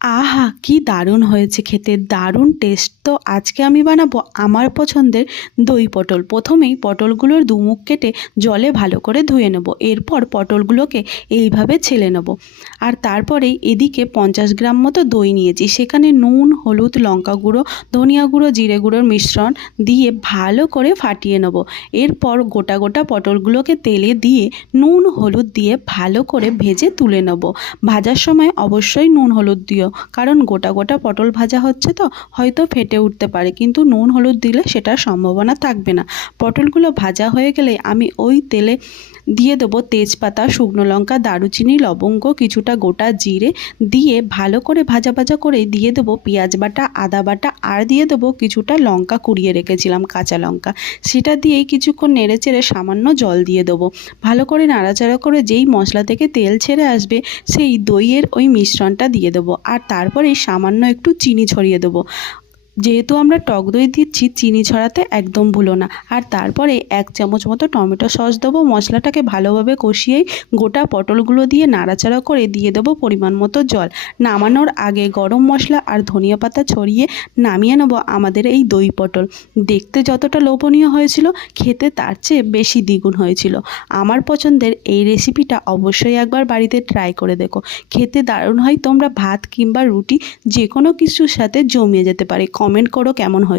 আহা, কি দারুণ হয়েছে খেতে। দারুণ টেস্ট তো আজকে আমি বানাবো আমার পছন্দের দই পটল। প্রথমেই পটলগুলোর দুমুখ কেটে জলে ভালো করে ধুয়ে নেব। এরপর পটলগুলোকে এইভাবে ছেলে নেব। আর তারপরেই এদিকে পঞ্চাশ গ্রাম মতো দই নিয়েছি। সেখানে নুন, হলুদ, লঙ্কা গুঁড়ো, ধনিয়া গুঁড়ো, জিরে গুঁড়োর মিশ্রণ দিয়ে ভালো করে ফাটিয়ে নেব। এরপর গোটা গোটা পটলগুলোকে তেলে দিয়ে নুন, হলুদ দিয়ে ভালো করে ভেজে তুলে নেব। ভাজার সময় অবশ্যই নুন, হলুদ দিও। কারণ গোটা গোটা পটল ভাজা হচ্ছে তো, হয়তো ফেটে উঠতে পারে, কিন্তু নুন হলুদ দিলে সেটার সম্ভাবনা থাকবে না। পটলগুলো ভাজা হয়ে গেলে আমি ওই তেলে দিয়ে দেবো তেজপাতা, শুকনো লঙ্কা, দারুচিনি, লবঙ্গ, কিছুটা গোটা জিরে দিয়ে ভালো করে ভাজা ভাজা করে দিয়ে দেবো পেঁয়াজ বাটা, আদা বাটা, আর দিয়ে দেবো কিছুটা লঙ্কা কুড়িয়ে রেখেছিলাম, কাঁচা লঙ্কা। সেটা দিয়েই কিছুক্ষণ নেড়ে চেড়ে সামান্য জল দিয়ে দেবো। ভালো করে নাড়াচাড়া করে যেই মশলা থেকে তেল ছেড়ে আসবে, সেই দইয়ের ওই মিশ্রণটা দিয়ে দেবো। আর তারপরে সামান্য একটু চিনি ছড়িয়ে দেবো। যেহেতু আমরা টক দই দিচ্ছি, চিনি ছড়াতে একদম ভুলো না। আর তারপরে এক চামচ মতো টমেটো সস দেবো, মশলাটাকে ভালোভাবে কষিয়েই গোটা পটলগুলো দিয়ে নাড়াচাড়া করে দিয়ে দেবো পরিমাণ মতো জল। নামানোর আগে গরম মশলা আর ধনিয়া পাতা ছড়িয়ে নামিয়ে নেব আমাদের এই দই পটল। দেখতে যতটা লোভনীয় হয়েছিল, খেতে তার চেয়ে বেশি দ্বিগুণ হয়েছিল। আমার পছন্দের এই রেসিপিটা অবশ্যই একবার বাড়িতে ট্রাই করে দেখো। খেতে দারুণ হয়, তোমরা ভাত কিংবা রুটি যে কোনো কিছুর সাথে জমিয়ে যেতে পারে। কমেন্ট করো কেমন হয়েছে।